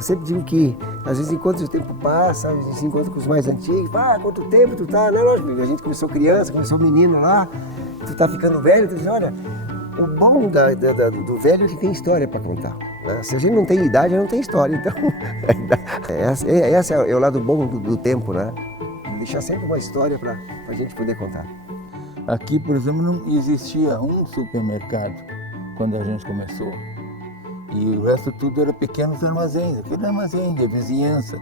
Eu sempre digo que, às vezes, enquanto o tempo passa, a gente se encontra com os mais antigos, quanto tempo tu tá? Não, a gente começou criança, começou menino lá, tu tá ficando velho, tu diz, olha, o bom do velho é que tem história para contar. Né? Se a gente não tem idade, não tem história. Então, esse é o lado bom do tempo, né? Deixar sempre uma história para a gente poder contar. Aqui, por exemplo, não existia um supermercado quando a gente começou. E o resto tudo era pequenos armazéns, aquele armazém de vizinhança.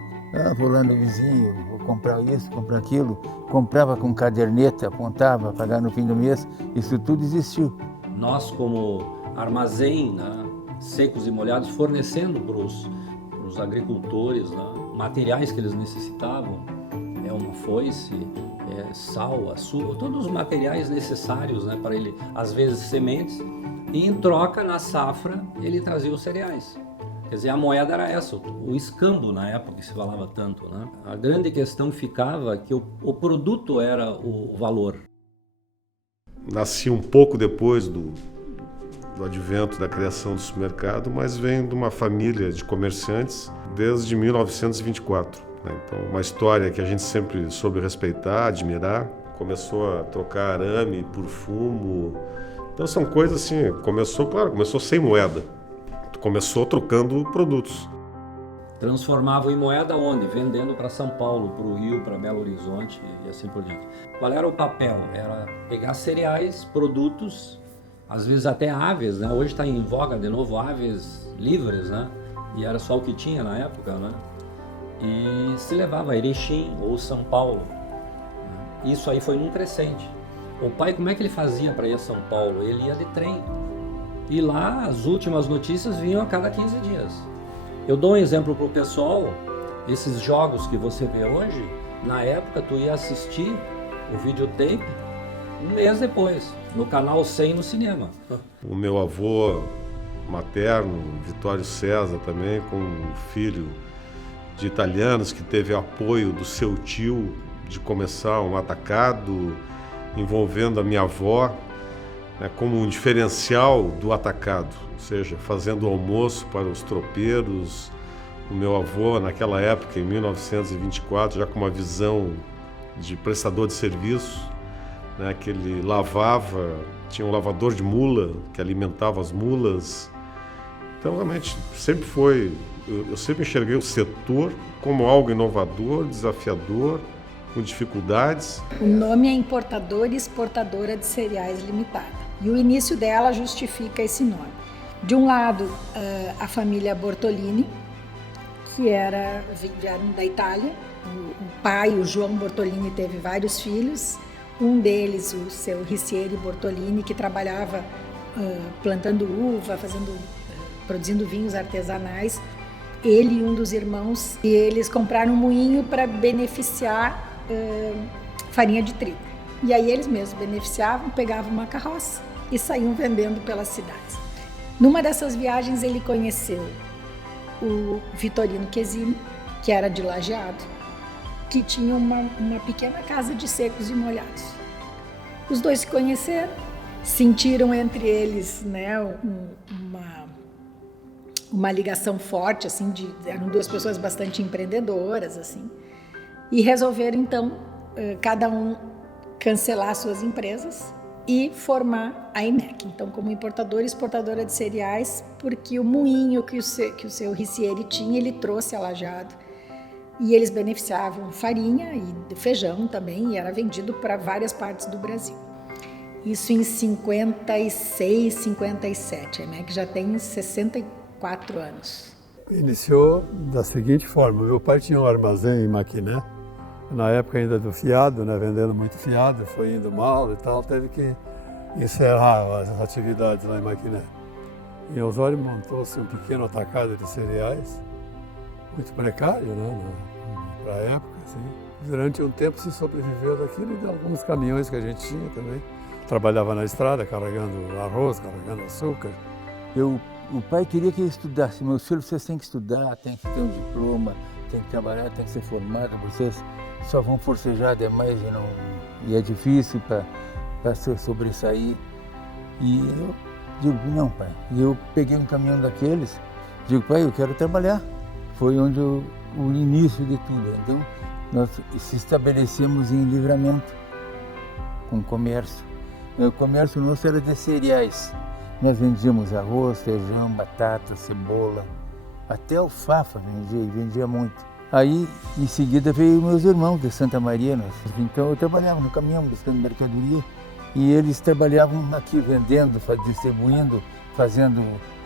Vou lá no vizinho, vou comprar isso, comprar aquilo. Comprava com caderneta, apontava, pagar no fim do mês. Isso tudo existiu. Nós, como armazém, né, secos e molhados, fornecendo para os agricultores, né, materiais que eles necessitavam, uma foice, sal, açúcar, todos os materiais necessários, né, para ele, às vezes sementes, e em troca, na safra, ele trazia os cereais. Quer dizer, a moeda era essa, o escambo na época que se falava tanto, né? A grande questão ficava que o produto era o valor. Nasci um pouco depois do advento da criação do supermercado, mas venho de uma família de comerciantes desde 1924. Então, uma história que a gente sempre soube respeitar, admirar. Começou a trocar arame por fumo. Então, são coisas assim, começou sem moeda. Começou trocando produtos. Transformavam em moeda onde? Vendendo para São Paulo, para o Rio, para Belo Horizonte e assim por diante. Qual era o papel? Era pegar cereais, produtos, às vezes até aves, né? Hoje está em voga de novo aves livres, né? E era só o que tinha na época, né? E se levava a Erechim ou São Paulo. Isso aí foi num crescente. O pai, como é que ele fazia para ir a São Paulo? Ele ia de trem. E lá as últimas notícias vinham a cada 15 dias. Eu dou um exemplo para o pessoal, esses jogos que você vê hoje, na época tu ia assistir o videotape um mês depois, no canal 100 no cinema. O meu avô materno, Vitório César também, com um filho de italianos que teve apoio do seu tio de começar um atacado envolvendo a minha avó, né, como um diferencial do atacado, ou seja, fazendo almoço para os tropeiros. O meu avô, naquela época, em 1924, já com uma visão de prestador de serviço, né, que ele lavava, tinha um lavador de mula que alimentava as mulas. Então, realmente, eu sempre enxerguei o setor como algo inovador, desafiador, com dificuldades. O nome é Importadora e Exportadora de Cereais Limitada. E o início dela justifica esse nome. De um lado, a família Bortolini, que vieram da Itália. O pai, o João Bortolini, teve vários filhos. Um deles, o seu Ricieri Bortolini, que trabalhava plantando uva, produzindo vinhos artesanais. Ele e um dos irmãos, e eles compraram um moinho para beneficiar farinha de trigo. E aí eles mesmos beneficiavam, pegavam uma carroça e saíam vendendo pelas cidades. Numa dessas viagens ele conheceu o Vitorino Chesini, que era de Lajeado, que tinha uma pequena casa de secos e molhados. Os dois se conheceram, sentiram entre eles, né, uma ligação forte, assim, eram duas pessoas bastante empreendedoras, assim, e resolveram então cada um cancelar suas empresas e formar a IMEC, então como importadora e exportadora de cereais, porque o moinho que o seu Ricieri tinha, ele trouxe a Lajeado, e eles beneficiavam farinha e feijão também, e era vendido para várias partes do Brasil. Isso em 56, 57, a IMEC já tem 64 anos. Iniciou da seguinte forma: meu pai tinha um armazém em Maquiné, na época ainda do fiado, né, vendendo muito fiado, foi indo mal e tal, teve que encerrar as atividades lá em Maquiné. Em Osório montou-se um pequeno atacado de cereais, muito precário, né, para a época, assim. Durante um tempo se sobreviveu daquilo e de alguns caminhões que a gente tinha também. Trabalhava na estrada, carregando arroz, carregando açúcar. O pai queria que eu estudasse. Meus filhos, vocês têm que estudar, têm que ter um diploma, têm que trabalhar, têm que ser formado. Vocês só vão forcejar demais e é difícil para se sobressair. E eu digo, não, pai. E eu peguei um caminhão daqueles, digo, pai, eu quero trabalhar. foi onde o início de tudo. Então, nós se estabelecemos em Livramento, com comércio. O comércio nosso era de cereais. Nós vendíamos arroz, feijão, batata, cebola, até alfafa vendia muito. Aí, em seguida, veio meus irmãos de Santa Maria. Então, eu trabalhava no caminhão, buscando mercadoria, e eles trabalhavam aqui, vendendo, distribuindo, fazendo,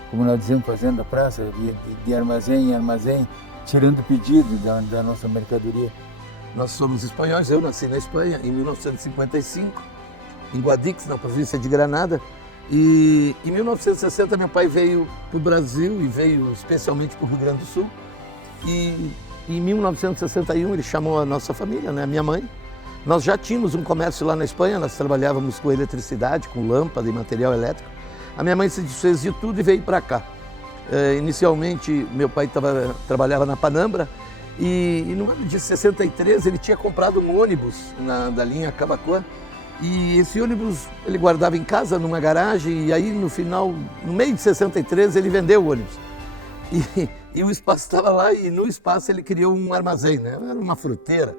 como nós dizemos, fazendo a praça, de armazém em armazém, tirando pedido da nossa mercadoria. Nós somos espanhóis, eu nasci na Espanha em 1955, em Guadix, na província de Granada. E em 1960 meu pai veio para o Brasil e veio especialmente para o Rio Grande do Sul. E em 1961 ele chamou a nossa família, né, a minha mãe. Nós já tínhamos um comércio lá na Espanha, nós trabalhávamos com eletricidade, com lâmpada e material elétrico. A minha mãe se desfez de tudo e veio para cá. Inicialmente meu pai trabalhava na Panambra e no ano de 63 ele tinha comprado um ônibus da linha Cavacoa. E esse ônibus ele guardava em casa, numa garagem, e aí no meio de 63 ele vendeu o ônibus. E o espaço estava lá, e no espaço ele criou um armazém, né? Era uma fruteira.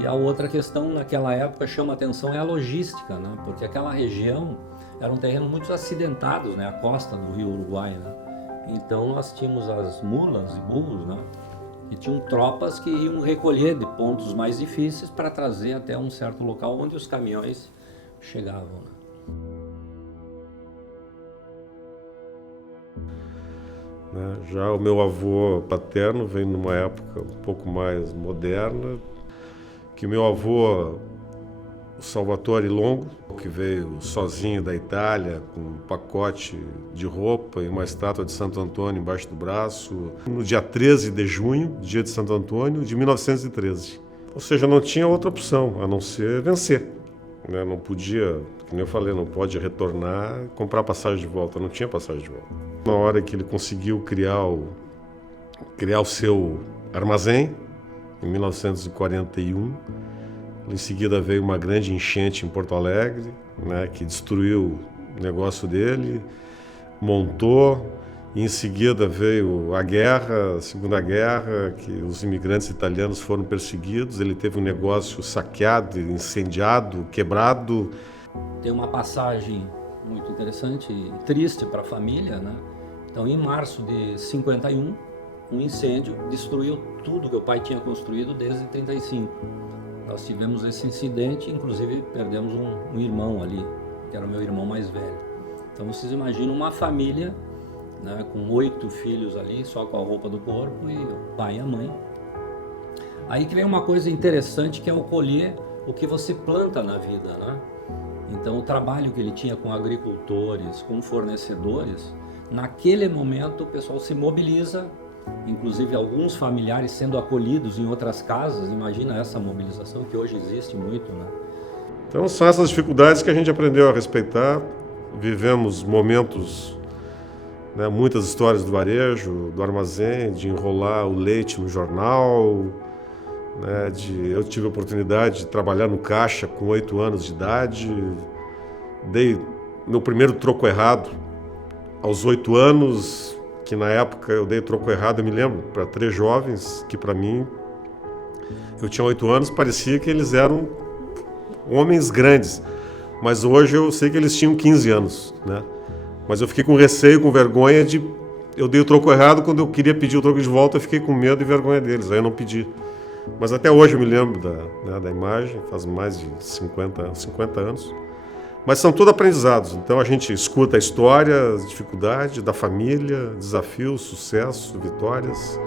E a outra questão naquela época chama a atenção é a logística, né? Porque aquela região era um terreno muito acidentado, né? A costa do rio Uruguai, né? Então nós tínhamos as mulas e burros, né? E tinham tropas que iam recolher de pontos mais difíceis para trazer até um certo local onde os caminhões chegavam, né? Já o meu avô paterno veio numa época um pouco mais moderna, que o meu avô, o Salvatore Longo, que veio sozinho da Itália com um pacote de roupa e uma estátua de Santo Antônio embaixo do braço, no dia 13 de junho, dia de Santo Antônio, de 1913. Ou seja, não tinha outra opção a não ser vencer, né? Não podia, como eu falei, não pode retornar e comprar passagem de volta, não tinha passagem de volta. Na hora que ele conseguiu criar o seu armazém, em 1941, em seguida veio uma grande enchente em Porto Alegre, né, que destruiu o negócio dele, montou, e em seguida veio a guerra, a Segunda Guerra, que os imigrantes italianos foram perseguidos, ele teve um negócio saqueado, incendiado, quebrado. Tem uma passagem muito interessante e triste para a família, né? Então, em março de 51, um incêndio destruiu tudo que o pai tinha construído desde 35. Nós tivemos esse incidente, inclusive perdemos um irmão ali, que era o meu irmão mais velho. Então vocês imaginam uma família, né, com 8 filhos ali, só com a roupa do corpo, e o pai e a mãe. Aí que vem uma coisa interessante, que é o colher o que você planta na vida, né? Então o trabalho que ele tinha com agricultores, com fornecedores, naquele momento o pessoal se mobiliza, inclusive alguns familiares sendo acolhidos em outras casas. Imagina essa mobilização que hoje existe muito, né? Então são essas dificuldades que a gente aprendeu a respeitar. Vivemos momentos, né, muitas histórias do varejo, do armazém, de enrolar o leite no jornal, né, eu tive a oportunidade de trabalhar no caixa com 8 anos de idade, dei meu primeiro troco errado aos 8 anos, que na época eu dei troco errado, eu me lembro, para 3 jovens, que para mim, eu tinha 8 anos, parecia que eles eram homens grandes, mas hoje eu sei que eles tinham 15 anos, né? Mas eu fiquei com receio, com vergonha eu dei o troco errado, quando eu queria pedir o troco de volta, eu fiquei com medo e vergonha deles, aí eu não pedi. Mas até hoje eu me lembro da imagem, faz mais de 50 anos. Mas são todos aprendizados, então a gente escuta a história, as dificuldades da família, desafios, sucesso, vitórias.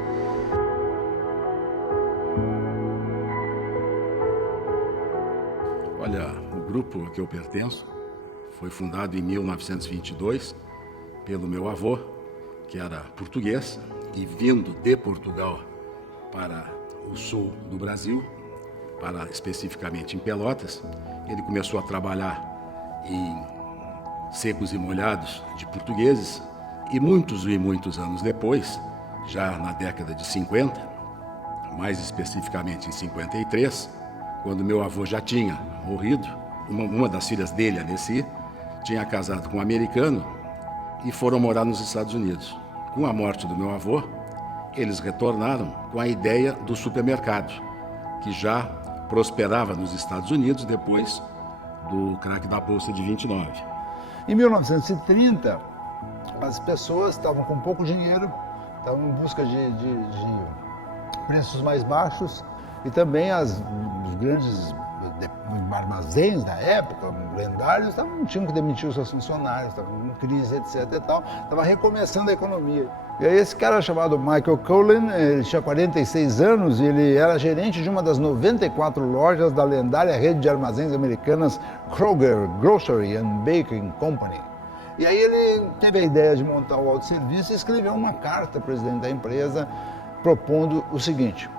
Olha, o grupo a que eu pertenço foi fundado em 1922 pelo meu avô, que era português, e vindo de Portugal para o sul do Brasil, especificamente em Pelotas, ele começou a trabalhar em secos e molhados de portugueses, e muitos anos depois, já na década de 50, mais especificamente em 53, quando meu avô já tinha morrido, uma das filhas dele, a Nessi, tinha casado com um americano e foram morar nos Estados Unidos. Com a morte do meu avô, eles retornaram com a ideia do supermercado, que já prosperava nos Estados Unidos depois do crack da Bolsa de 29. Em 1930, as pessoas estavam com pouco dinheiro, estavam em busca de preços mais baixos e também os grandes armazéns da época, lendários, tinham que demitir os seus funcionários, estavam em crise, etc. e tal, estava recomeçando a economia. E aí esse cara chamado Michael Cullen, ele tinha 46 anos e ele era gerente de uma das 94 lojas da lendária rede de armazéns americanas Kroger Grocery and Baking Company. E aí ele teve a ideia de montar o autosserviço e escreveu uma carta ao presidente da empresa propondo o seguinte: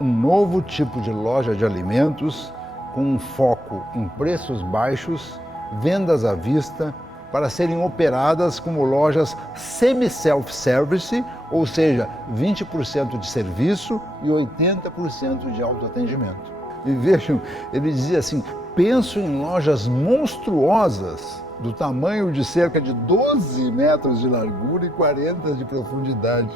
um novo tipo de loja de alimentos com um foco em preços baixos, vendas à vista, para serem operadas como lojas semi-self-service, ou seja, 20% de serviço e 80% de autoatendimento. E vejam, ele dizia assim: penso em lojas monstruosas, do tamanho de cerca de 12 metros de largura e 40 de profundidade.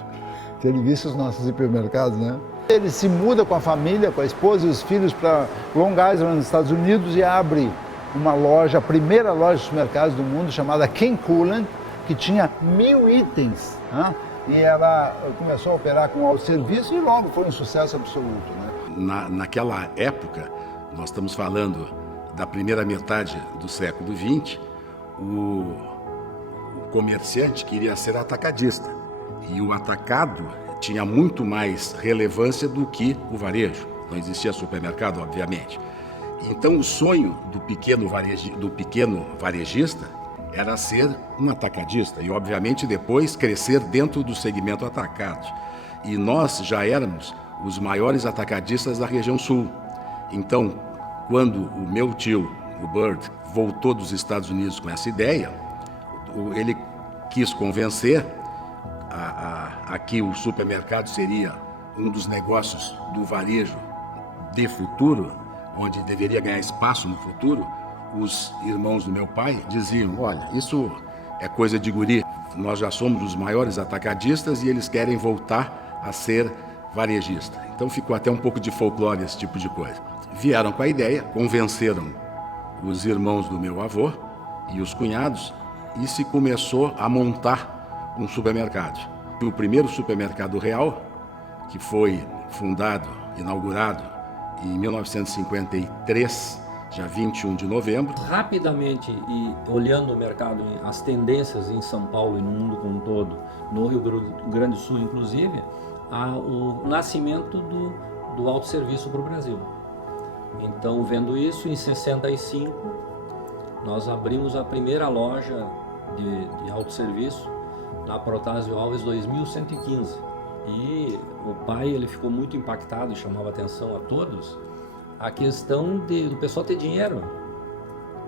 Terem visto os nossos hipermercados, né? Ele se muda com a família, com a esposa e os filhos para Long Island, nos Estados Unidos, e abre uma loja, a primeira loja de supermercados do mundo, chamada King Cullen, que tinha 1000 itens, né? E ela começou a operar com autosserviço e logo foi um sucesso absoluto, né? Naquela época, nós estamos falando da primeira metade do século XX, o comerciante queria ser atacadista. E o atacado tinha muito mais relevância do que o varejo. Não existia supermercado, obviamente. Então, o sonho do pequeno varejista era ser um atacadista e, obviamente, depois crescer dentro do segmento atacado. E nós já éramos os maiores atacadistas da região sul. Então, quando o meu tio, o Bird, voltou dos Estados Unidos com essa ideia, ele quis convencer a que o supermercado seria um dos negócios do varejo de futuro, onde deveria ganhar espaço no futuro. Os irmãos do meu pai diziam: olha, isso é coisa de guri, nós já somos os maiores atacadistas e eles querem voltar a ser varejista. Então ficou até um pouco de folclore esse tipo de coisa. Vieram com a ideia, convenceram os irmãos do meu avô e os cunhados e se começou a montar um supermercado. O primeiro supermercado real, que foi fundado, inaugurado em 1953, dia 21 de novembro. Rapidamente, e olhando o mercado, as tendências em São Paulo e no mundo como um todo, no Rio Grande do Sul inclusive, o nascimento do autosserviço para o Brasil. Então, vendo isso, em 65, nós abrimos a primeira loja de autosserviço na Protásio Alves 2115. E o pai ele ficou muito impactado e chamava atenção a todos a questão do pessoal ter dinheiro,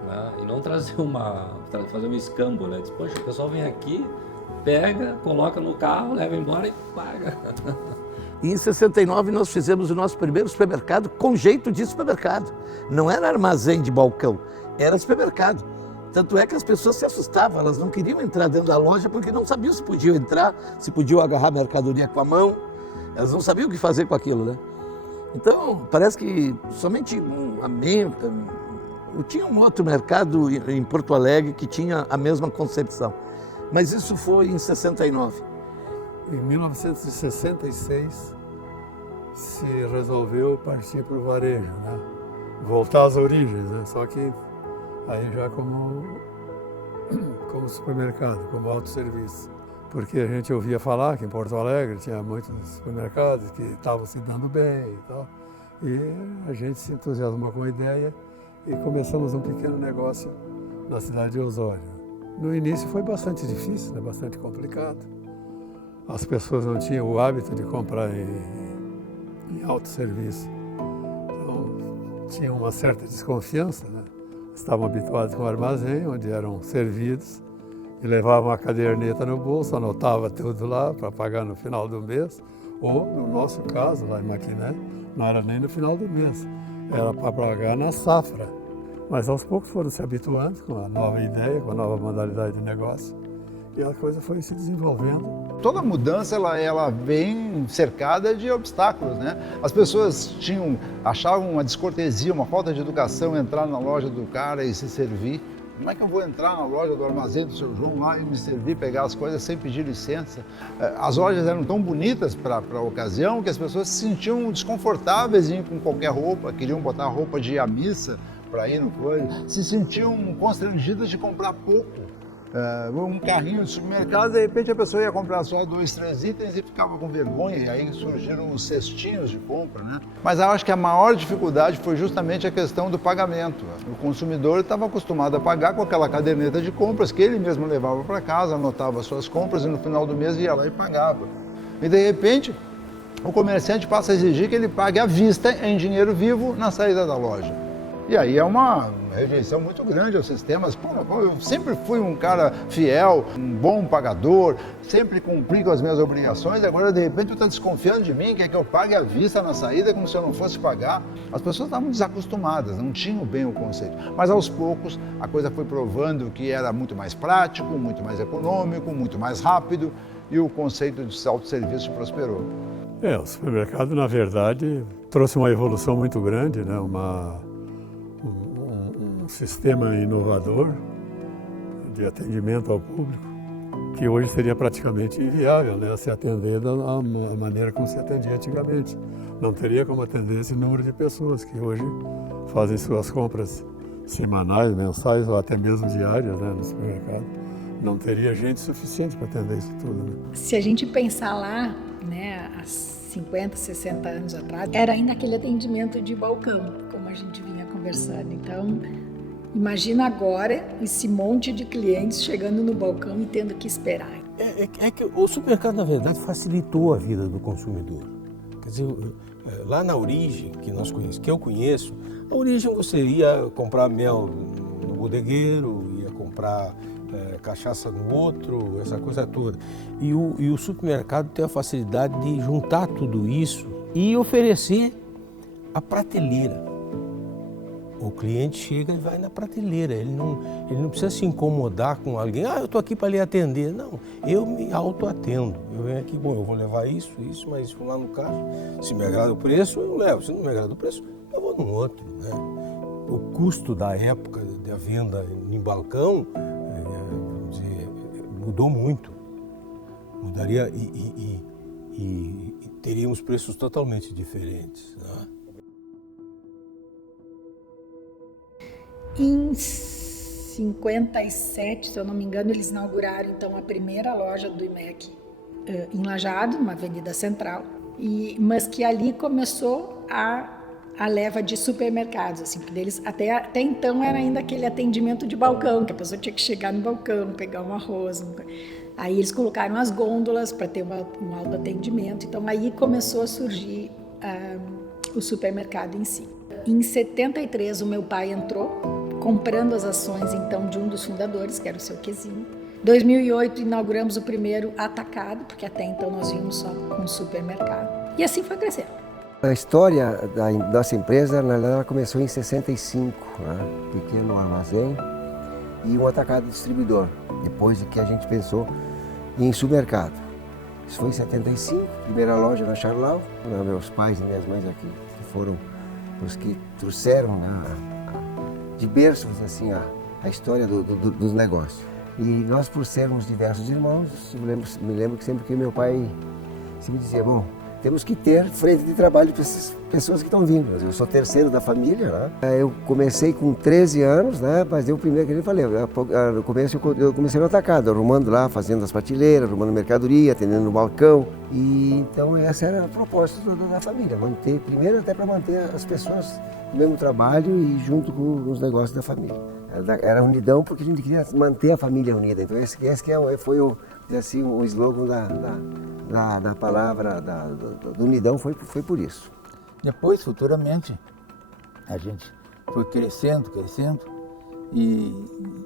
né? E não fazer um escambo, né? Diz, poxa, o pessoal vem aqui, pega, coloca no carro, leva embora e paga. E em 69 nós fizemos o nosso primeiro supermercado com jeito de supermercado. Não era armazém de balcão, era supermercado. Tanto é que as pessoas se assustavam, elas não queriam entrar dentro da loja porque não sabiam se podiam entrar, se podiam agarrar a mercadoria com a mão, elas não sabiam o que fazer com aquilo, né? Então, parece que somente a Menta, tinha um outro mercado em Porto Alegre que tinha a mesma concepção. Mas isso foi em 69. Em 1966 se resolveu partir para o varejo, né? Voltar às origens, né? Só que aí já como supermercado, como autosserviço. Porque a gente ouvia falar que em Porto Alegre tinha muitos supermercados que estavam se dando bem e tal. E a gente se entusiasmou com a ideia e começamos um pequeno negócio na cidade de Osório. No início foi bastante difícil, né? Bastante complicado. As pessoas não tinham o hábito de comprar em autosserviço. Então, tinha uma certa desconfiança, né? Estavam habituados com o armazém, onde eram servidos e levavam a caderneta no bolso, anotava tudo lá para pagar no final do mês. Ou, no nosso caso, lá em Maquiné, não era nem no final do mês, era para pagar na safra. Mas aos poucos foram se habituando com a nova ideia, com a nova modalidade de negócio. E a coisa foi se desenvolvendo. Toda mudança ela vem cercada de obstáculos, né? As pessoas achavam uma descortesia, uma falta de educação entrar na loja do cara e se servir. Como é que eu vou entrar na loja do armazém do seu João lá e me servir, pegar as coisas sem pedir licença? As lojas eram tão bonitas para a ocasião que as pessoas se sentiam desconfortáveis em ir com qualquer roupa, queriam botar roupa de ir à missa para ir no coisa, se sentiam constrangidas de comprar pouco. Um carrinho de supermercado, de repente a pessoa ia comprar só 2, 3 itens e ficava com vergonha, e aí surgiram os cestinhos de compra, né? Mas eu acho que a maior dificuldade foi justamente a questão do pagamento. O consumidor estava acostumado a pagar com aquela caderneta de compras que ele mesmo levava para casa, anotava suas compras e no final do mês ia lá e pagava. E de repente o comerciante passa a exigir que ele pague à vista em dinheiro vivo na saída da loja. E aí é uma rejeição muito grande aos sistemas. Eu sempre fui um cara fiel, um bom pagador, sempre cumpri com as minhas obrigações, agora de repente tu está desconfiando de mim, quer que eu pague à vista na saída como se eu não fosse pagar. As pessoas estavam desacostumadas, não tinham bem o conceito. Mas aos poucos a coisa foi provando que era muito mais prático, muito mais econômico, muito mais rápido e o conceito de autosserviço prosperou. O supermercado, na verdade, trouxe uma evolução muito grande, né? Um sistema inovador de atendimento ao público que hoje seria praticamente inviável, né, se atender da maneira como se atendia antigamente. Não teria como atender esse número de pessoas que hoje fazem suas compras semanais, mensais ou até mesmo diárias, né, no supermercado. Não teria gente suficiente para atender isso tudo. Né? Se a gente pensar lá, né, há 50, 60 anos atrás, era ainda aquele atendimento de balcão, como a gente vinha conversando. Então, imagina agora esse monte de clientes chegando no balcão e tendo que esperar. É que o supermercado, na verdade, facilitou a vida do consumidor. Quer dizer, lá na origem, que eu conheço, a origem você ia comprar mel no bodegueiro, ia comprar cachaça no outro, essa coisa toda. E o supermercado tem a facilidade de juntar tudo isso e oferecer a prateleira. O cliente chega e vai na prateleira, ele não precisa se incomodar com alguém, eu estou aqui para lhe atender. Não, eu me autoatendo. Eu venho aqui, eu vou levar isso, mas vou lá no caixa. Se me agrada o preço, eu levo. Se não me agrada o preço, eu vou no outro. Né? O custo da época da venda em balcão mudou muito. Mudaria e teríamos preços totalmente diferentes. Né? Em 57, se eu não me engano, eles inauguraram então a primeira loja do IMEC em Lajeado, numa avenida central, mas que ali começou a leva de supermercados, assim, porque deles até então era ainda aquele atendimento de balcão, que a pessoa tinha que chegar no balcão, pegar um arroz. Aí eles colocaram as gôndolas para ter um autoatendimento, então aí começou a surgir o supermercado em si. Em 73 o meu pai entrou, comprando as ações então de um dos fundadores, que era o seu Quezinho. Em 2008 inauguramos o primeiro atacado, porque até então nós vínhamos só com supermercado. E assim foi crescendo. A história da nossa empresa, na verdade, ela começou em 65, né? Pequeno armazém e um atacado distribuidor, depois de que a gente pensou em supermercado. Isso foi em 75, primeira loja na Charlau, meus pais e minhas mães aqui, que foram os que trouxeram de berço assim, a história dos negócios. E nós, por sermos diversos irmãos, me lembro que sempre que meu pai sempre dizia, bom, temos que ter frente de trabalho para essas pessoas que estão vindo. Eu sou terceiro da família, né? Eu comecei com 13 anos, né? Mas eu primeiro, que eu falei, no começo eu comecei no atacado, arrumando lá, fazendo as prateleiras, arrumando mercadoria, atendendo no balcão. E então essa era a proposta da família, manter, primeiro até para manter as pessoas no mesmo trabalho e junto com os negócios da família. Era unidão porque a gente queria manter a família unida. Então esse foi o slogan da palavra do unidão, foi por isso. Depois, futuramente, a gente foi crescendo e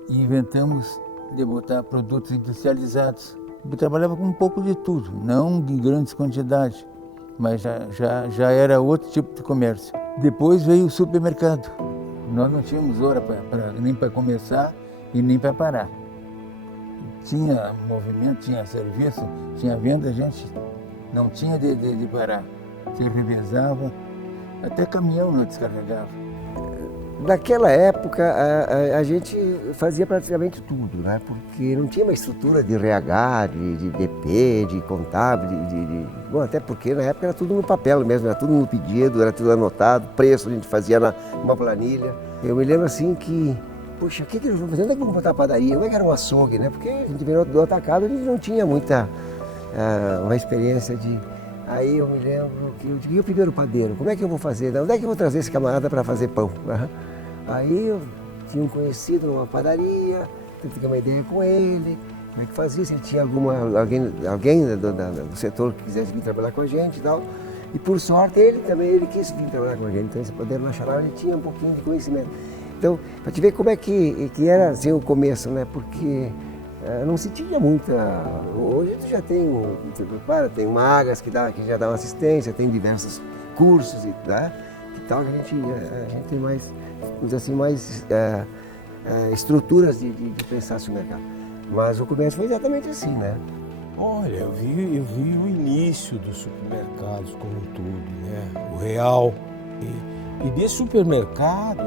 inventamos de botar produtos industrializados. Eu trabalhava com um pouco de tudo, não em grandes quantidades, mas já era outro tipo de comércio. Depois veio o supermercado. Nós não tínhamos hora nem para começar e nem para parar. tinha movimento, tinha serviço, tinha venda, a gente não tinha de parar. Se revezava, até caminhão não descarregava. Naquela época, a gente fazia praticamente tudo, né? Porque não tinha uma estrutura de RH, de DP, de contábil, Bom, até porque na época era tudo no papel mesmo, era tudo no pedido, era tudo anotado, preço a gente fazia numa planilha. Eu me lembro assim que, poxa, o que nós vamos fazer? Onde é que vamos botar a padaria? Como é que era um açougue, né? Porque a gente veio do atacado, a gente não tinha muita uma experiência de... Aí eu me lembro que eu digo, e o primeiro padeiro, como é que eu vou fazer? Onde é que eu vou trazer esse camarada para fazer pão? Aí eu tinha um conhecido numa padaria, tentei ter uma ideia com ele, como é que fazia, se ele tinha alguém do setor que quisesse vir trabalhar com a gente e tal. E por sorte ele quis vir trabalhar com a gente, então esse padeiro na Xará ele tinha um pouquinho de conhecimento. Então, para te ver como é que era assim, o começo, né? Porque não se tinha muita... Hoje tu já tem tem o Magas que já dá uma assistência, tem diversos cursos e que tal, a gente tem mais, vamos dizer assim, mais estruturas de pensar sobre o mercado. Mas o começo foi exatamente assim, né? Olha, eu vi o início dos supermercados como um todo, né? O real. E de supermercado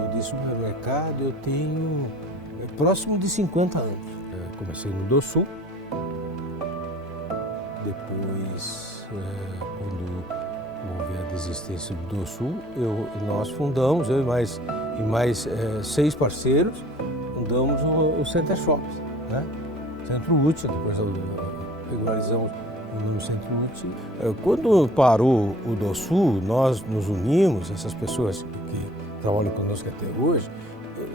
eu tenho próximo de 50 anos. Comecei no DOSUL, depois, quando houve a desistência do DOSUL, nós fundamos, eu e mais 6 parceiros, fundamos o Center Shops, né? Centro Útil, depois regularizamos o nome Centro Útil. Quando parou o DOSUL, nós nos unimos, essas pessoas que trabalham conosco até hoje,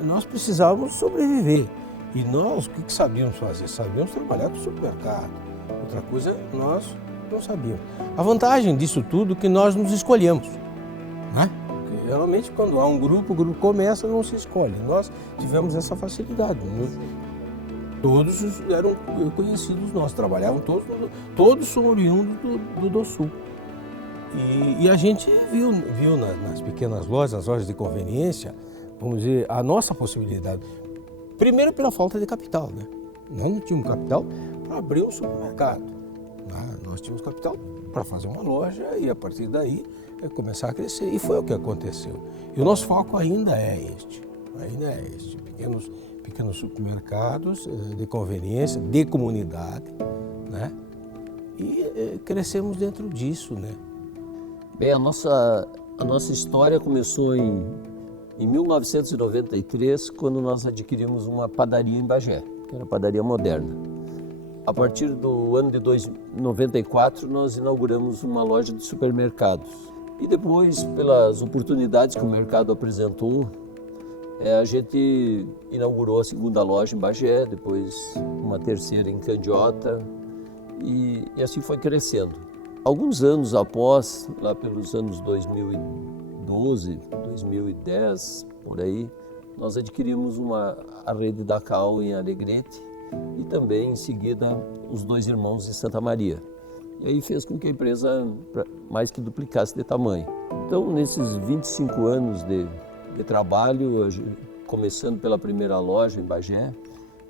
nós precisávamos sobreviver. E nós, o que sabíamos fazer? Sabíamos trabalhar com o supermercado. Outra coisa, nós não sabíamos. A vantagem disso tudo é que nós nos escolhemos, né? Porque, geralmente, quando há um grupo, o grupo começa, não se escolhe. Nós tivemos essa facilidade. Todos eram conhecidos nossos, trabalhavam todos são oriundos do DOSUL. E a gente viu nas pequenas lojas, nas lojas de conveniência, vamos dizer, a nossa possibilidade. Primeiro pela falta de capital, né? Nós não tínhamos capital para abrir um supermercado. Nós tínhamos capital para fazer uma loja e a partir daí começar a crescer. E foi o que aconteceu. E o nosso foco ainda é este. Pequenos supermercados de conveniência, de comunidade, né? E crescemos dentro disso, né? Bem, a nossa história começou em 1993, quando nós adquirimos uma padaria em Bagé, que era a padaria moderna. A partir do ano de 94, nós inauguramos uma loja de supermercados. E depois, pelas oportunidades que o mercado apresentou, a gente inaugurou a segunda loja em Bagé, depois uma terceira em Candiota, e assim foi crescendo. Alguns anos após, lá pelos anos 2012, 2010, por aí, nós adquirimos a rede da Cal em Alegrete e também, em seguida, os 2 irmãos em Santa Maria. E aí fez com que a empresa mais que duplicasse de tamanho. Então, nesses 25 anos de trabalho, começando pela primeira loja em Bagé,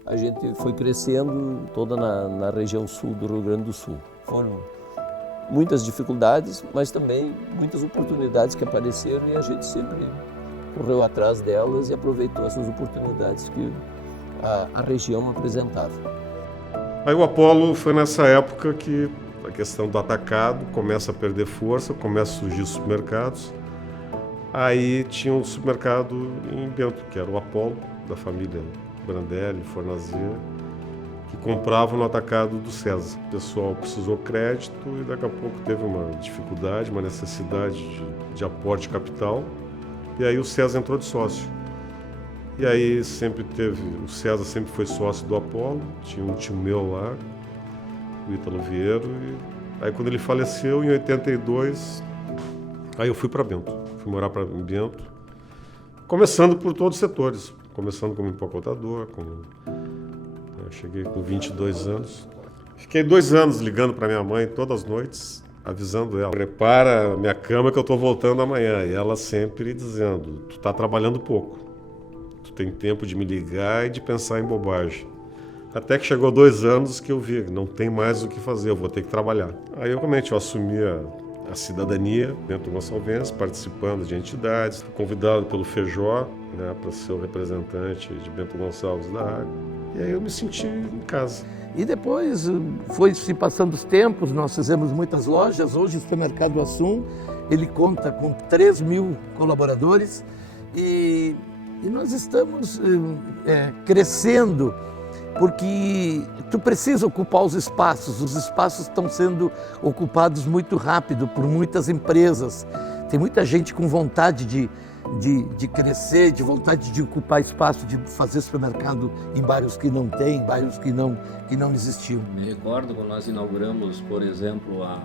a gente foi crescendo toda na região sul do Rio Grande do Sul. Foram muitas dificuldades, mas também muitas oportunidades que apareceram e a gente sempre correu atrás delas e aproveitou essas oportunidades que a região apresentava. Aí o Apollo foi nessa época que a questão do atacado começa a perder força, começa a surgir supermercados. Aí tinha um supermercado em Bento, que era o Apollo, da família Brandelli, Fornazier, que comprava no atacado do César. O pessoal precisou crédito e daqui a pouco teve uma dificuldade, uma necessidade de aporte de capital. E aí o César entrou de sócio. E aí o César sempre foi sócio do Apollo, tinha um tio meu lá, o Ítalo Vieiro. E aí quando ele faleceu, em 82, aí eu fui para Bento. Fui morar em Bento, começando por todos os setores. Começando como empacotador, eu cheguei com 22 anos. Fiquei 2 anos ligando para minha mãe todas as noites, avisando ela: prepara minha cama que eu estou voltando amanhã. E ela sempre dizendo: tu está trabalhando pouco, tu tem tempo de me ligar e de pensar em bobagem. Até que chegou 2 anos que eu vi, não tem mais o que fazer, eu vou ter que trabalhar. Aí eu realmente assumi a cidadania dentro do Gonçalves, participando de entidades, convidado pelo Feijó, né, para ser o representante de Bento Gonçalves da água. E aí eu me senti em casa. E depois foi se passando os tempos, nós fizemos muitas lojas. Hoje o Supermercado Assum, ele conta com 3.000 colaboradores e nós estamos crescendo, porque tu precisa ocupar os espaços estão sendo ocupados muito rápido por muitas empresas. Tem muita gente com vontade de crescer, de vontade de ocupar espaço, de fazer supermercado em bairros que não tem, bairros que não existiam. Me recordo quando nós inauguramos, por exemplo, a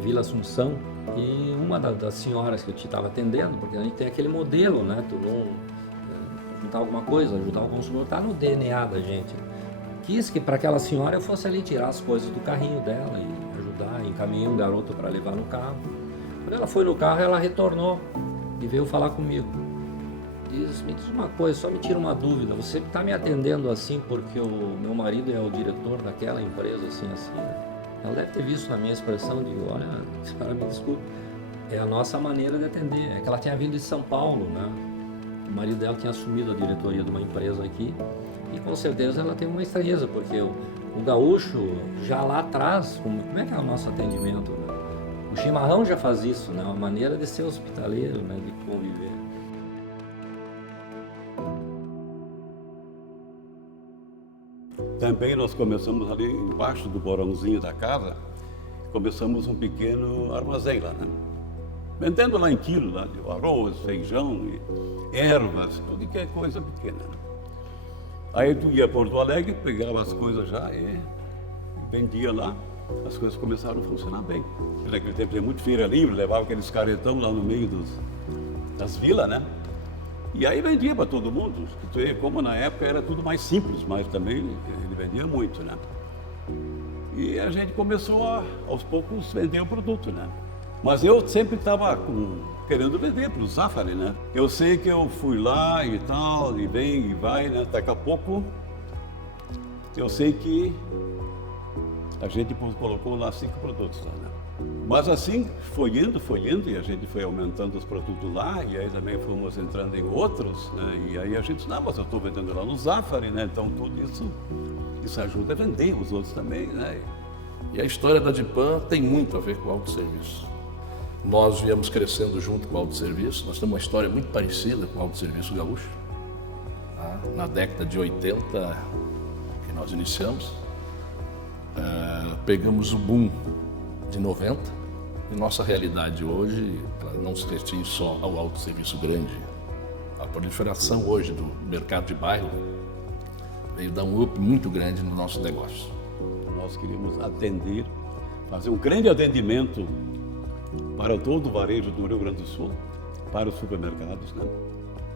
Vila Assunção, e uma das senhoras que eu te estava atendendo, porque a gente tem aquele modelo, né? Tu não juntar alguma coisa, ajudar o consumidor, está no DNA da gente. Quis que para aquela senhora eu fosse ali tirar as coisas do carrinho dela e ajudar, encaminhei um garoto para levar no carro. Quando ela foi no carro, ela retornou e veio falar comigo. Me diz uma coisa, só me tira uma dúvida, você está me atendendo assim porque o meu marido é o diretor daquela empresa, assim? Ela deve ter visto na minha expressão, digo, olha, senhora, me desculpe, é a nossa maneira de atender. É que ela tinha vindo de São Paulo, né? O marido dela tinha assumido a diretoria de uma empresa aqui e com certeza ela tem uma estranheza, porque o gaúcho já lá atrás, como é que é o nosso atendimento, né? O chimarrão já faz isso, né? Uma maneira de ser hospitaleiro, né? De conviver. Também nós começamos ali embaixo do porãozinho da casa, começamos um pequeno armazém lá, né? Vendendo lá em quilo, lá de arroz, feijão, e ervas, tudo que é coisa pequena, né? Aí tu ia a Porto Alegre, pegava as coisas já e vendia lá. As coisas começaram a funcionar bem. Naquele tempo tinha muito feira livre, levava aqueles caretão lá no meio das vilas, né? E aí vendia para todo mundo. Como na época era tudo mais simples, mas também ele vendia muito, né? E a gente começou aos poucos, vender o produto, né? Mas eu sempre estava querendo vender para o Zafari, né? Eu sei que eu fui lá e tal, e vem e vai, né? Daqui a pouco, eu sei que a gente colocou lá 5 produtos lá, né? Mas assim, foi indo, e a gente foi aumentando os produtos lá, e aí também fomos entrando em outros, né? E aí a gente disse, não, mas eu estou vendendo lá no Zafari, né? Então tudo isso ajuda a vender os outros também, né? E a história da Dipan tem muito a ver com o autosserviço. Nós viemos crescendo junto com o autosserviço, nós temos uma história muito parecida com o autosserviço gaúcho. Tá? Na década de 80, que nós iniciamos, pegamos o boom de 90, e nossa realidade hoje, ela não se restringe só ao autosserviço grande. A proliferação hoje do mercado de bairro veio dar um up muito grande no nosso negócio. Nós queríamos atender, fazer um grande atendimento para todo o varejo do Rio Grande do Sul, para os supermercados, né?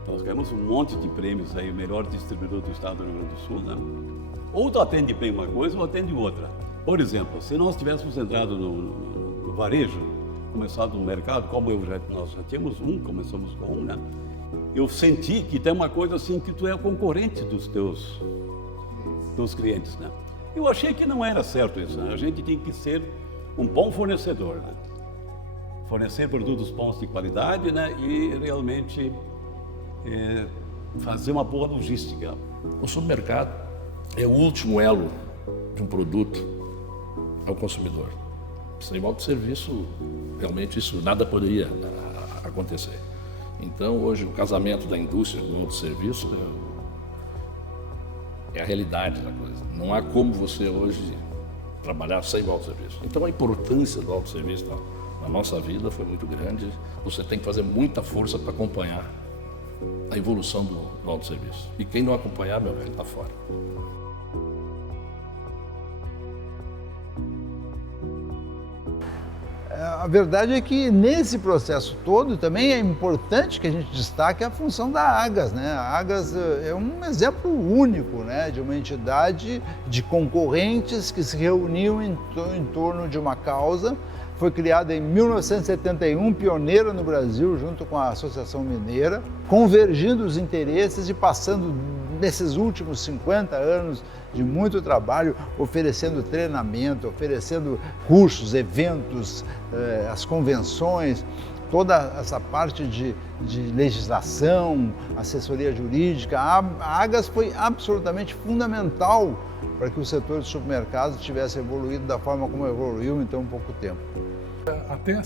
Nós ganhamos um monte de prêmios aí, o melhor distribuidor do estado do Rio Grande do Sul, né? Ou tu atende bem uma coisa ou atende outra. Por exemplo, se nós tivéssemos entrado no varejo, começado no mercado, como nós já tínhamos começamos com um, né? Eu senti que tem uma coisa assim, que tu é concorrente dos teus clientes, né? Eu achei que não era certo isso, né? A gente tem que ser um bom fornecedor, né? Fornecer produtos bons de qualidade, né? E realmente fazer uma boa logística. O supermercado é o último elo de um produto ao consumidor. Sem autosserviço, realmente isso nada poderia acontecer. Então, hoje, o casamento da indústria com o autosserviço é a realidade da coisa. Não há como você hoje trabalhar sem o autosserviço. Então, a importância do autosserviço na nossa vida foi muito grande. Você tem que fazer muita força para acompanhar a evolução do autosserviço. E quem não acompanhar, meu velho, está fora. A verdade é que nesse processo todo também é importante que a gente destaque a função da Agas, né? A Agas é um exemplo único, né, de uma entidade de concorrentes que se reuniam em torno de uma causa. Foi criada em 1971, pioneira no Brasil, junto com a Associação Mineira, convergindo os interesses e passando nesses últimos 50 anos de muito trabalho, oferecendo treinamento, oferecendo cursos, eventos, as convenções, toda essa parte de legislação, assessoria jurídica. A Agas foi absolutamente fundamental para que o setor de supermercados tivesse evoluído da forma como evoluiu em tão pouco tempo. Até a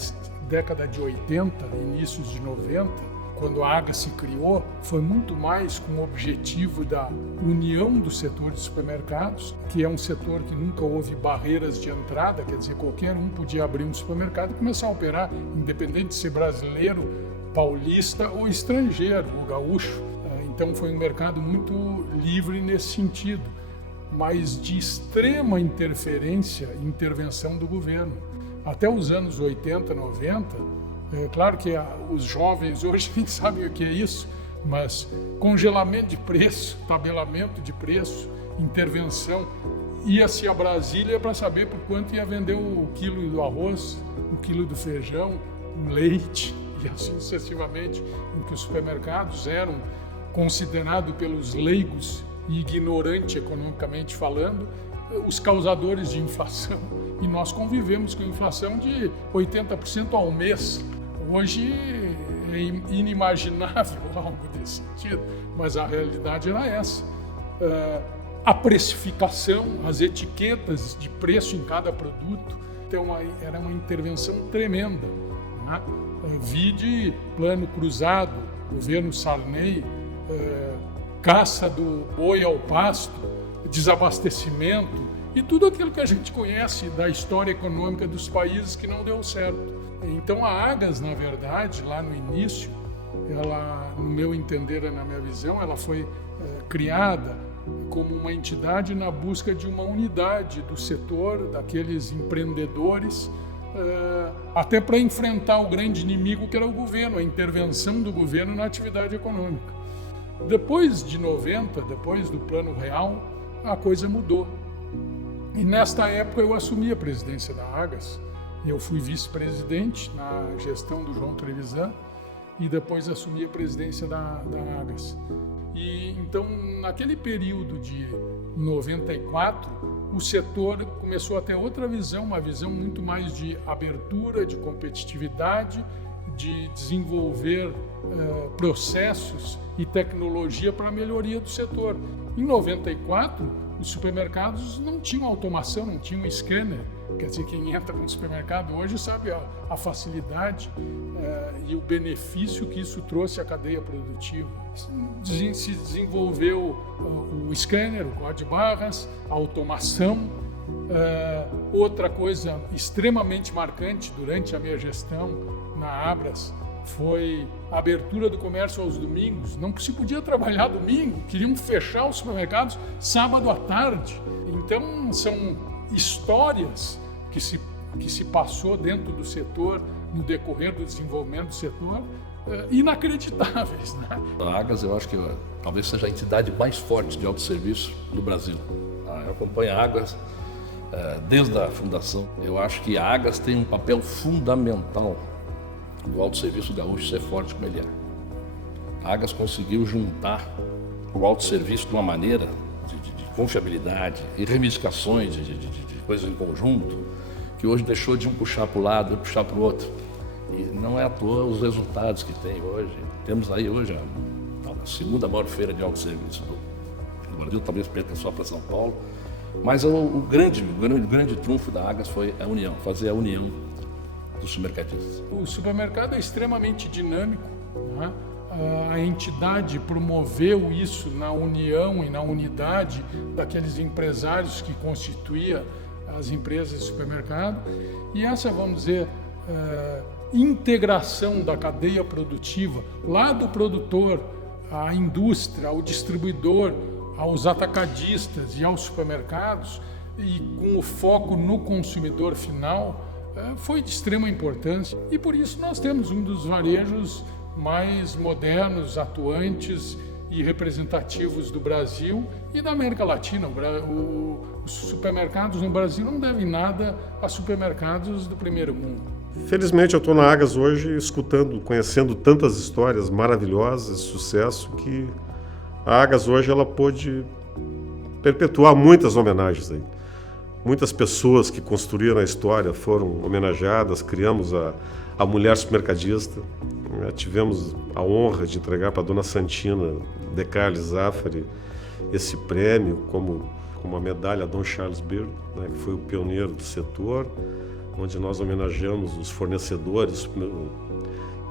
década de 80, inícios de 90, quando a Agas se criou, foi muito mais com o objetivo da união do setor de supermercados, que é um setor que nunca houve barreiras de entrada, quer dizer, qualquer um podia abrir um supermercado e começar a operar, independente de ser brasileiro, paulista ou estrangeiro, ou gaúcho. Então foi um mercado muito livre nesse sentido, mas de extrema interferência e intervenção do governo. Até os anos 80, 90, é claro que os jovens hoje nem sabem o que é isso, mas congelamento de preço, tabelamento de preço, intervenção. Ia-se a Brasília para saber por quanto ia vender o quilo do arroz, o quilo do feijão, o leite, e assim sucessivamente, em que os supermercados eram considerados pelos leigos e ignorante economicamente falando, os causadores de inflação. E nós convivemos com inflação de 80% ao mês. Hoje é inimaginável algo desse sentido, mas a realidade era essa. A precificação, as etiquetas de preço em cada produto, então era uma intervenção tremenda. Né? Vide plano cruzado, governo Sarney, caça do boi ao pasto, desabastecimento e tudo aquilo que a gente conhece da história econômica dos países que não deu certo. Então a Agas, na verdade, lá no início, ela, no meu entender e na minha visão, ela foi criada como uma entidade na busca de uma unidade do setor, daqueles empreendedores, até para enfrentar o grande inimigo que era o governo, a intervenção do governo na atividade econômica. Depois de 90, depois do Plano Real, a coisa mudou. E nesta época eu assumi a presidência da Agas. Eu fui vice-presidente na gestão do João Trevisan e depois assumi a presidência da Agas. E então, naquele período de 94, o setor começou a ter outra visão, uma visão muito mais de abertura, de competitividade, de desenvolver processos e tecnologia para a melhoria do setor. Em 94, os supermercados não tinham automação, não tinham scanner. Quer dizer, quem entra no supermercado hoje sabe a facilidade e o benefício que isso trouxe à cadeia produtiva. Se desenvolveu o scanner, o código de barras, a automação. Outra coisa extremamente marcante durante a minha gestão na Abras foi a abertura do comércio aos domingos. Não se podia trabalhar domingo, queriam fechar os supermercados sábado à tarde. Então, são histórias que se passou dentro do setor, no decorrer do desenvolvimento do setor, inacreditáveis. Né? A Agas, eu acho que talvez seja a entidade mais forte de autosserviço do Brasil. Eu acompanho a Agas desde a fundação. Eu acho que a Agas tem um papel fundamental do autosserviço gaúcho ser forte como ele é. A Agas conseguiu juntar o autosserviço de uma maneira de confiabilidade e reivindicações de coisas em conjunto, que hoje deixou de um puxar para o lado e puxar para o outro. E não é à toa os resultados que tem hoje. Temos aí hoje a segunda maior feira de autosserviço do Brasil, talvez perca só para São Paulo. Mas o grande trunfo da Agas foi a união, fazer a união dos supermercadistas. O supermercado é extremamente dinâmico, né? A entidade promoveu isso na união e na unidade daqueles empresários que constituía as empresas de supermercado. E essa, vamos dizer, integração da cadeia produtiva, lá do produtor à indústria, ao distribuidor, aos atacadistas e aos supermercados, e com o foco no consumidor final, foi de extrema importância. E por isso nós temos um dos varejos mais modernos, atuantes e representativos do Brasil e da América Latina. Os supermercados no Brasil não devem nada a supermercados do primeiro mundo. Felizmente eu estou na Agas hoje escutando, conhecendo tantas histórias maravilhosas de sucesso que A Agas hoje ela pôde perpetuar muitas homenagens aí. Muitas pessoas que construíram a história foram homenageadas, criamos a Mulher Supermercadista, tivemos a honra de entregar para a dona Santina de Carles Zafari esse prêmio como uma medalha a Dom Charles Beard, né, que foi o pioneiro do setor, onde nós homenageamos os fornecedores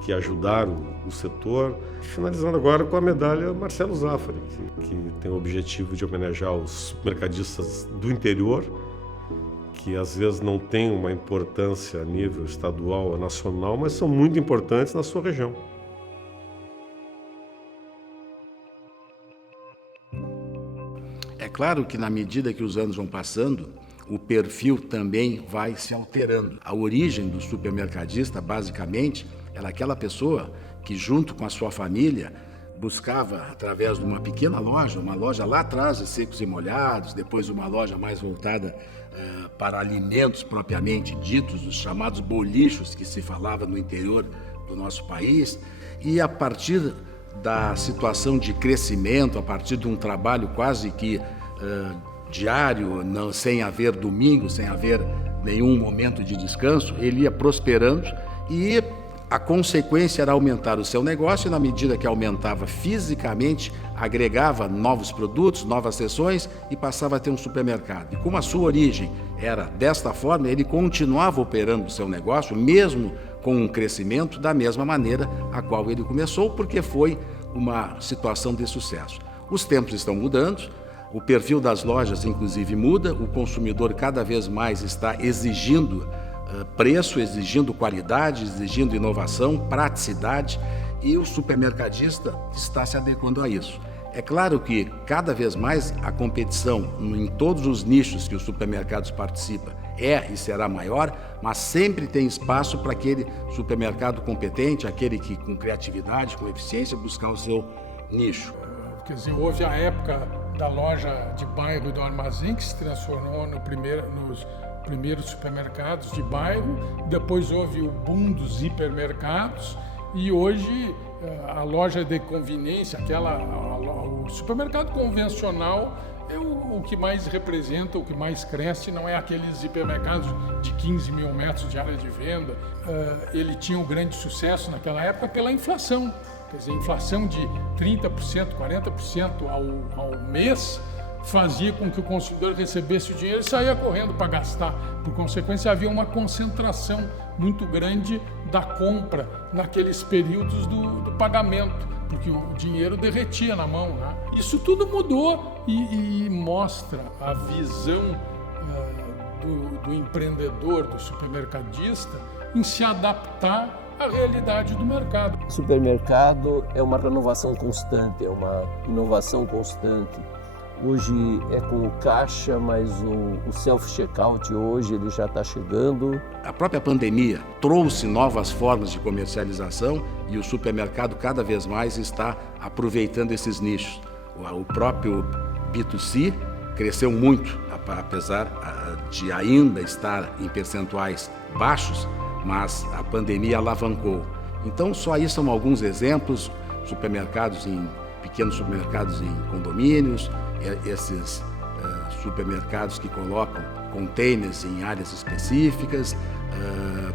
que ajudaram o setor. Finalizando agora com a medalha Marcelo Zafari, que tem o objetivo de homenagear os mercadistas do interior, que às vezes não têm uma importância a nível estadual ou nacional, mas são muito importantes na sua região. É claro que na medida que os anos vão passando, o perfil também vai se alterando. A origem do supermercadista, basicamente, era aquela pessoa que, junto com a sua família, buscava, através de uma pequena loja, uma loja lá atrás de secos e molhados, depois uma loja mais voltada para alimentos propriamente ditos, os chamados bolichos que se falava no interior do nosso país, e a partir da situação de crescimento, a partir de um trabalho quase que diário, não, sem haver domingo, sem haver nenhum momento de descanso, ele ia prosperando e a consequência era aumentar o seu negócio e, na medida que aumentava fisicamente, agregava novos produtos, novas seções e passava a ter um supermercado. E como a sua origem era desta forma, ele continuava operando o seu negócio, mesmo com um crescimento, da mesma maneira a qual ele começou, porque foi uma situação de sucesso. Os tempos estão mudando, o perfil das lojas, inclusive, muda, o consumidor cada vez mais está exigindo preço, exigindo qualidade, exigindo inovação, praticidade, e o supermercadista está se adequando a isso. É claro que cada vez mais a competição em todos os nichos que os supermercados participam é e será maior, mas sempre tem espaço para aquele supermercado competente, aquele que com criatividade, com eficiência, buscar o seu nicho. Quer dizer, houve a época da loja de bairro e do armazém que se transformou nos primeiros supermercados de bairro, depois houve o boom dos hipermercados e hoje a loja de conveniência, o supermercado convencional é o que mais representa, o que mais cresce, não é aqueles hipermercados de 15 mil metros de área de venda. Ele tinha um grande sucesso naquela época pela inflação, quer dizer, inflação de 30%, 40% ao mês, fazia com que o consumidor recebesse o dinheiro e saía correndo para gastar. Por consequência, havia uma concentração muito grande da compra naqueles períodos do pagamento, porque o dinheiro derretia na mão, né? Isso tudo mudou e mostra a visão do empreendedor, do supermercadista, em se adaptar à realidade do mercado. O supermercado é uma renovação constante, é uma inovação constante. Hoje é com o caixa, mas o self-checkout hoje ele já está chegando. A própria pandemia trouxe novas formas de comercialização e o supermercado cada vez mais está aproveitando esses nichos. O próprio B2C cresceu muito, apesar de ainda estar em percentuais baixos, mas a pandemia alavancou. Então, só aí são alguns exemplos, pequenos supermercados em condomínios, esses supermercados que colocam containers em áreas específicas,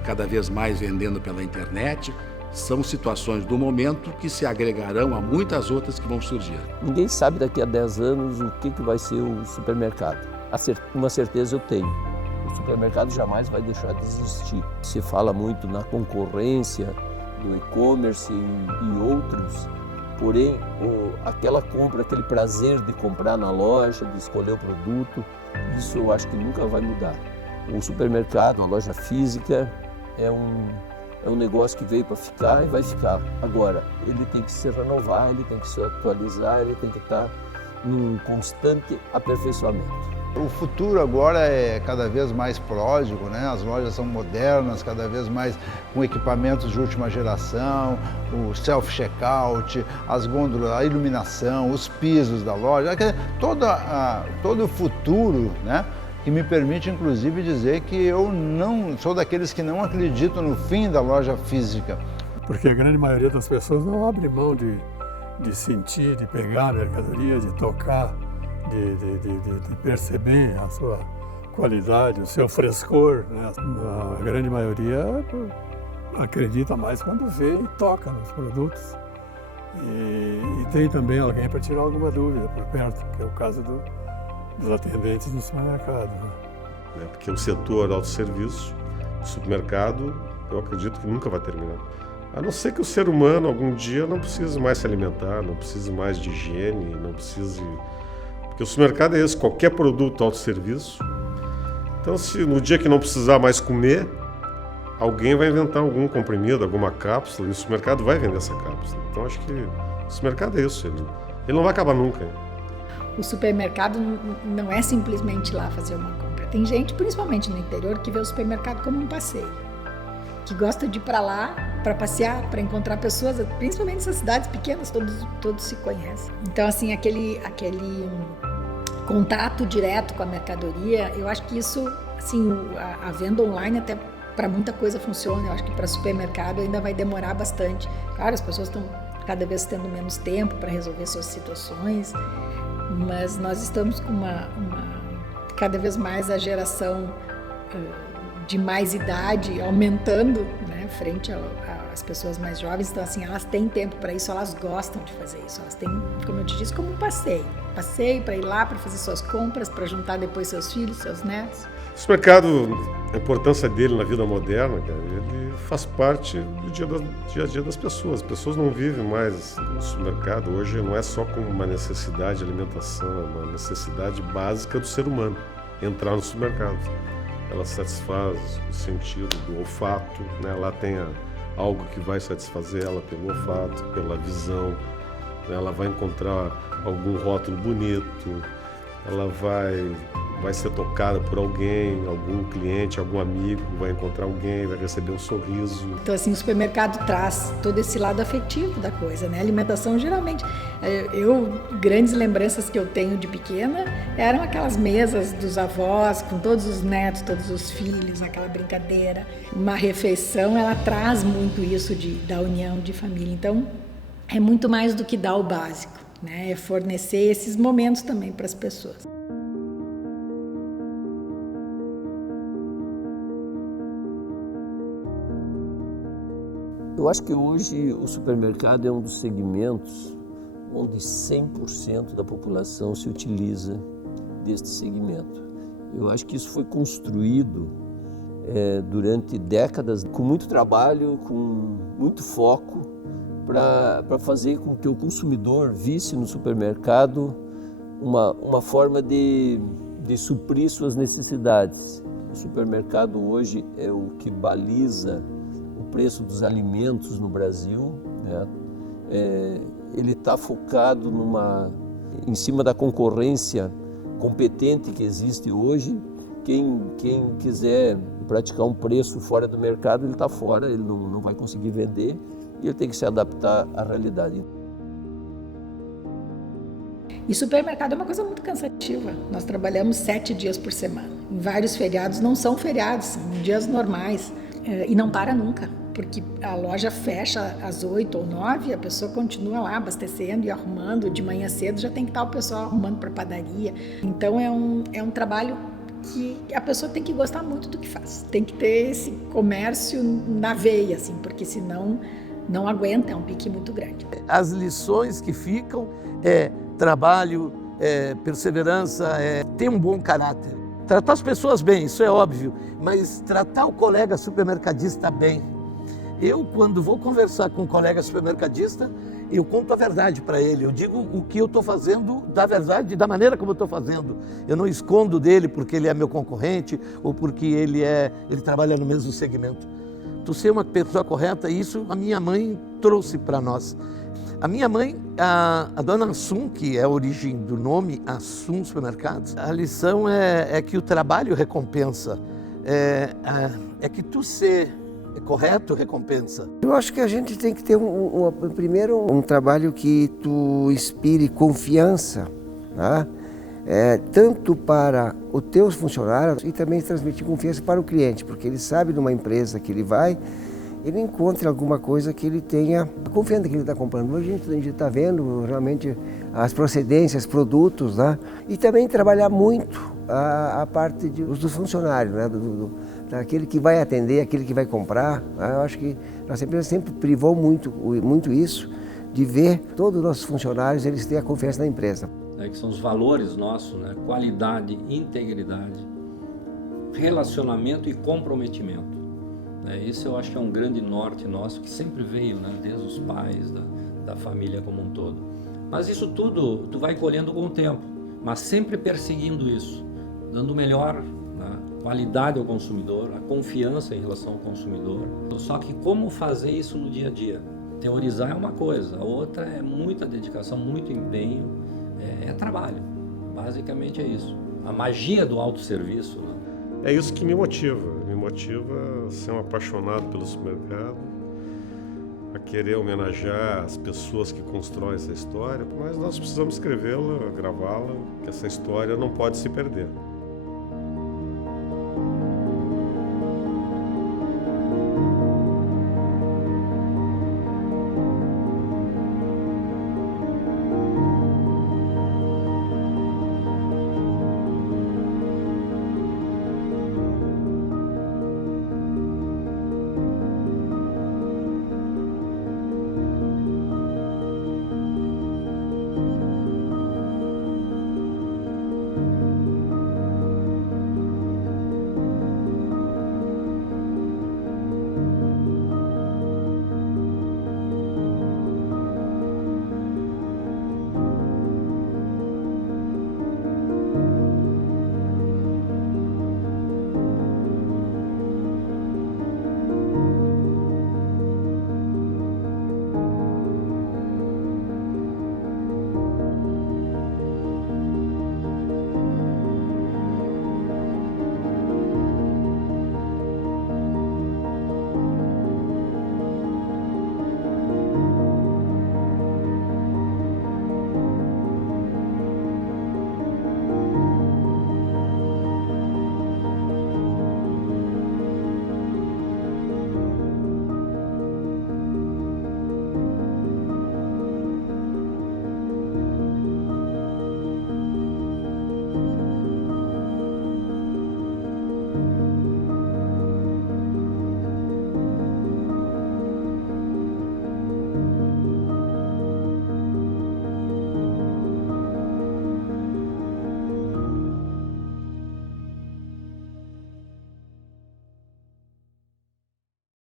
cada vez mais vendendo pela internet. São situações do momento que se agregarão a muitas outras que vão surgir. Ninguém sabe daqui a 10 anos o que vai ser o supermercado. Uma certeza eu tenho. O supermercado jamais vai deixar de existir. Se fala muito na concorrência do e-commerce e outros, porém aquela compra, aquele prazer de comprar na loja, de escolher o produto, isso eu acho que nunca vai mudar. O supermercado, a loja física, é um negócio que veio para ficar e vai ficar. Agora, ele tem que se renovar, ele tem que se atualizar, ele tem que estar num constante aperfeiçoamento. O futuro agora é cada vez mais pródigo, né? As lojas são modernas, cada vez mais com equipamentos de última geração, o self-checkout, as gôndolas, a iluminação, os pisos da loja, todo o futuro, né? Que me permite, inclusive, dizer que eu não sou daqueles que não acreditam no fim da loja física. Porque a grande maioria das pessoas não abre mão de de sentir, de pegar a mercadoria, de tocar, de perceber a sua qualidade, o seu frescor, né? A grande maioria acredita mais quando vê e toca nos produtos. E tem também alguém para tirar alguma dúvida por perto, que é o caso dos atendentes no supermercado. Né? Porque o setor autosserviço, o supermercado, eu acredito que nunca vai terminar. A não ser que o ser humano, algum dia, não precise mais se alimentar, não precise mais de higiene, não precise... Porque o supermercado é esse, qualquer produto autosserviço. Então, se no dia que não precisar mais comer, alguém vai inventar algum comprimido, alguma cápsula, e o supermercado vai vender essa cápsula. Então, acho que o supermercado é isso, ele não vai acabar nunca. O supermercado não é simplesmente ir lá fazer uma compra. Tem gente, principalmente no interior, que vê o supermercado como um passeio, que gosta de ir para lá para passear, para encontrar pessoas, principalmente nessas cidades pequenas, todos se conhecem. Então, assim, aquele contato direto com a mercadoria, eu acho que isso, assim, a venda online até para muita coisa funciona. Eu acho que para supermercado ainda vai demorar bastante. Claro, as pessoas estão cada vez tendo menos tempo para resolver suas situações, mas nós estamos com cada vez mais a geração de mais idade aumentando, né, frente às pessoas mais jovens. Então, assim, elas têm tempo para isso, elas gostam de fazer isso. Elas têm, como eu te disse, como um passeio para ir lá, para fazer suas compras, para juntar depois seus filhos, seus netos. O supermercado, a importância dele na vida moderna, cara, ele faz parte do dia a dia das pessoas. As pessoas não vivem mais no supermercado. Hoje não é só como uma necessidade de alimentação, é uma necessidade básica do ser humano, entrar no supermercado. Ela satisfaz o sentido do olfato, né? Lá tem algo que vai satisfazer ela pelo olfato, pela visão, né? Ela vai encontrar algum rótulo bonito, ela vai ser tocada por alguém, algum cliente, algum amigo, vai encontrar alguém, vai receber um sorriso. Então, assim, o supermercado traz todo esse lado afetivo da coisa, né? A alimentação, geralmente, grandes lembranças que eu tenho de pequena eram aquelas mesas dos avós, com todos os netos, todos os filhos, aquela brincadeira. Uma refeição, ela traz muito isso da união de família. Então, é muito mais do que dar o básico, né? É fornecer esses momentos também para as pessoas. Eu acho que hoje o supermercado é um dos segmentos onde 100% da população se utiliza deste segmento. Eu acho que isso foi construído durante décadas, com muito trabalho, com muito foco, para fazer com que o consumidor visse no supermercado uma forma de suprir suas necessidades. O supermercado hoje é o que baliza o preço dos alimentos no Brasil, né? Ele está focado em cima da concorrência competente que existe hoje. Quem quiser praticar um preço fora do mercado, ele está fora, ele não vai conseguir vender e ele tem que se adaptar à realidade. E supermercado é uma coisa muito cansativa. Nós trabalhamos 7 dias por semana. Em vários feriados, não são feriados, são dias normais. E não para nunca, porque a loja fecha às 8 ou 9, a pessoa continua lá abastecendo e arrumando. De manhã cedo já tem que estar o pessoal arrumando para a padaria. Então é um trabalho que a pessoa tem que gostar muito do que faz. Tem que ter esse comércio na veia, assim, porque senão não aguenta, é um pique muito grande. As lições que ficam é trabalho, perseverança, ter um bom caráter. Tratar as pessoas bem, isso é óbvio, mas tratar o colega supermercadista bem. Eu, quando vou conversar com um colega supermercadista, eu conto a verdade para ele. Eu digo o que eu estou fazendo da verdade, da maneira como eu estou fazendo. Eu não escondo dele porque ele é meu concorrente ou porque ele trabalha no mesmo segmento. Tu ser uma pessoa correta, isso a minha mãe trouxe para nós. A minha mãe, a dona Assum, que é a origem do nome Assum Supermercados, a lição é que o trabalho recompensa, é que tu ser correto recompensa. Eu acho que a gente tem que ter primeiro um trabalho que tu inspire confiança, tá? Tanto para os teus funcionários e também transmitir confiança para o cliente, porque ele sabe numa empresa que ele vai, ele encontre alguma coisa que ele tenha confiança que ele está comprando. Hoje a gente está vendo realmente as procedências, produtos, né? E também trabalhar muito a parte dos funcionários, né? Daquele que vai atender, aquele que vai comprar. Eu acho que nossa empresa sempre privou muito isso, de ver todos os nossos funcionários, eles terem a confiança na empresa. Que são os valores nossos, né? Qualidade, integridade, relacionamento e comprometimento. Isso eu acho que é um grande norte nosso, que sempre veio, né? Desde os pais, da família como um todo. Mas isso tudo tu vai colhendo com o tempo, mas sempre perseguindo isso, dando o melhor, né? Qualidade ao consumidor, a confiança em relação ao consumidor. Só que como fazer isso no dia a dia? Teorizar é uma coisa, a outra é muita dedicação, muito empenho, é trabalho. Basicamente é isso. A magia do autosserviço, né? É isso que me motiva a ser um apaixonado pelo supermercado, a querer homenagear as pessoas que constroem essa história, mas nós precisamos escrevê-la, gravá-la, que essa história não pode se perder.